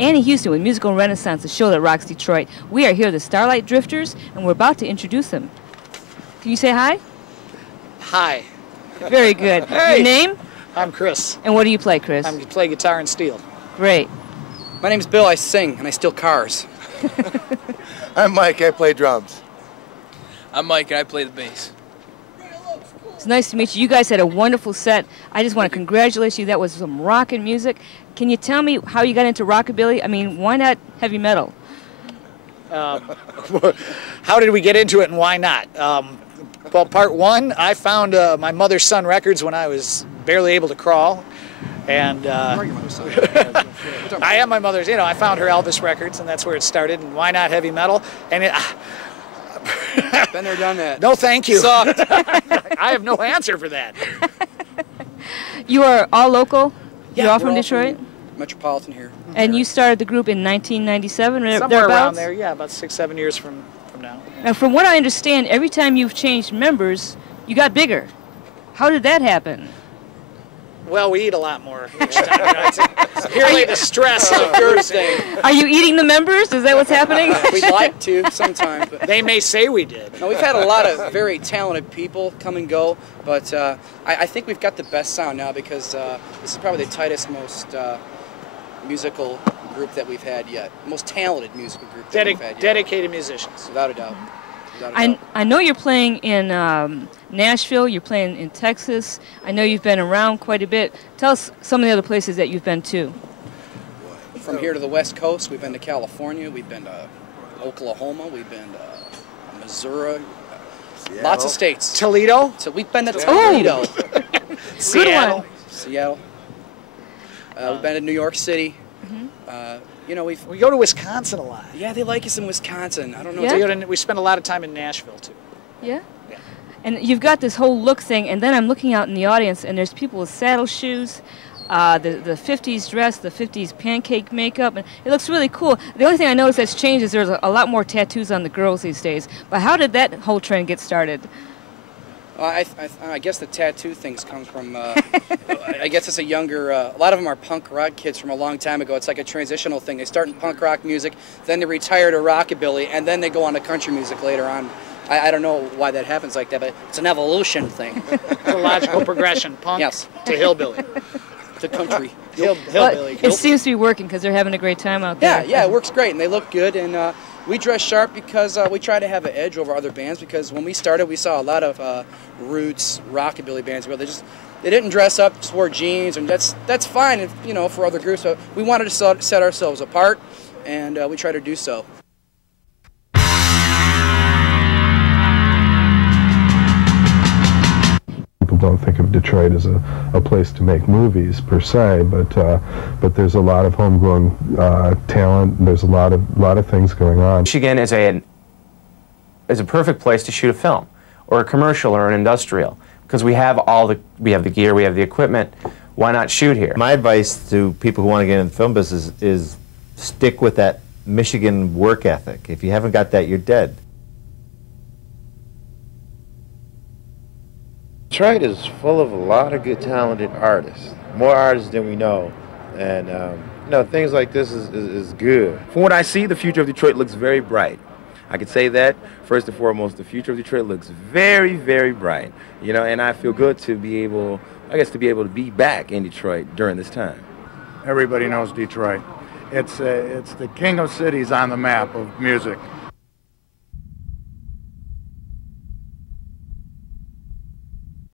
Annie Houston with Musical Renaissance, the show that rocks Detroit. We are here, the Starlight Drifters, and we're about to introduce them. Can you say hi? Hi. Very good. Hey. Your name? I'm Chris. And what do you play, Chris? I play guitar and steel. Great. My name's Bill. I sing and I steal cars. I'm Mike. I play drums. I'm Mike and I play the bass. It's nice to meet you. You guys had a wonderful set. I just want to congratulate you. That was some rockin' music. Can you tell me how you got into rockabilly? I mean, why not heavy metal? How did we get into it and why not? Well, part one, I found my mother's Sun records when I was barely able to crawl. And I am my mother's, I found her Elvis records, and that's where it started. And why not heavy metal? And it, Been there, done that. no, thank you. Sucked. I have no answer for that. You are all local? Yeah, You're all we're from Detroit? Metropolitan here. And you started the group in 1997, Somewhere thereabouts? around there, yeah, about 6-7 years from now. Now, from what I understand, every time you've changed members, you got bigger. How did that happen? Well, we eat a lot more each time. It's purely the stress of Thursday. Are you eating the members? Is that what's happening? We'd like to sometimes, but They may say we did. no, we've had a lot of very talented people come and go, but I think we've got the best sound now because this is probably the tightest, most musical group that we've had yet. Most talented musical group that we've had yet. Dedicated musicians. Without a doubt. Without a doubt. I know you're playing in Nashville, you're playing in Texas. I know you've been around quite a bit. Tell us some of the other places that you've been to. From here to the West Coast, we've been to California, we've been to Oklahoma, we've been to Missouri, lots of states. Toledo? So we've been to Toledo, Seattle. Seattle. We've been to New York City. We go to Wisconsin a lot. Yeah, they like us in Wisconsin. I don't know. Yeah? We spend a lot of time in Nashville, too. Yeah? Yeah. And you've got this whole look thing, and then I'm looking out in the audience, and there's people with saddle shoes, the 50s dress, the 50s pancake makeup, and it looks really cool. The only thing I noticed that's changed is there's a lot more tattoos on the girls these days. But how did that whole trend get started? I guess the tattoo things comes from, I guess it's a younger, a lot of them are punk rock kids from a long time ago. It's like a transitional thing. They start in punk rock music, then they retire to rockabilly, and then they go on to country music later on. I don't know why that happens like that, but it's an evolution thing. It's a logical progression. Punk to hillbilly. To country. Hillbilly. It seems to be working because they're having a great time out there. Yeah, it works great, and they look good, and we dress sharp because we try to have an edge over other bands, because when we started, we saw a lot of roots rockabilly bands where they didn't dress up, just wore jeans, and that's fine, if, for other groups. But we wanted to set ourselves apart, and we try to do so. People don't think of Detroit as a place to make movies per se, but there's a lot of homegrown talent. There's a lot of things going on. Michigan is a perfect place to shoot a film, or a commercial, or an industrial, because we have the gear, we have the equipment. Why not shoot here? My advice to people who want to get into the film business is stick with that Michigan work ethic. If you haven't got that, you're dead. Detroit is full of a lot of good, talented artists, more artists than we know, and things like this is good. From what I see, the future of Detroit looks very bright. I could say that, first and foremost, the future of Detroit looks very, very bright, and I feel good to be able, to be back in Detroit during this time. Everybody knows Detroit. It's the king of cities on the map of music.